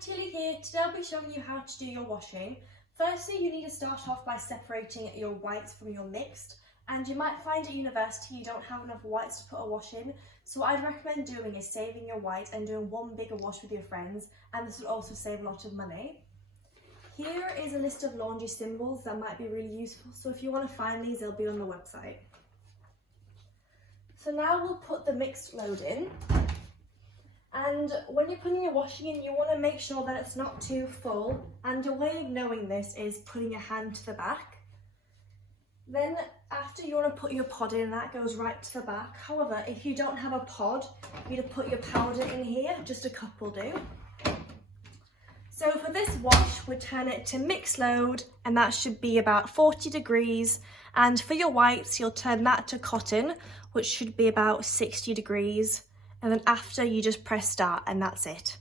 Tilly here. Today I'll be showing you how to do your washing. Firstly, you need to start off by separating your whites from your mixed, and you might find at university you don't have enough whites to put a wash in, so what I'd recommend doing is saving your white and doing one bigger wash with your friends, and this will also save a lot of money. Here is a list of laundry symbols that might be really useful, so if you want to find these, they'll be on the website. So now we'll put the mixed load in. And when you're putting your washing in, you want to make sure that it's not too full, and your way of knowing this is putting your hand to the back. Then after, you want to put your pod in, and that goes right to the back. However, if you don't have a pod, you need to put your powder in here, just a cup will do. So for this wash, we turn it to mixed load, and that should be about 40 degrees. And for your whites, you'll turn that to cotton, which should be about 60 degrees. And then after, you just press start, and that's it.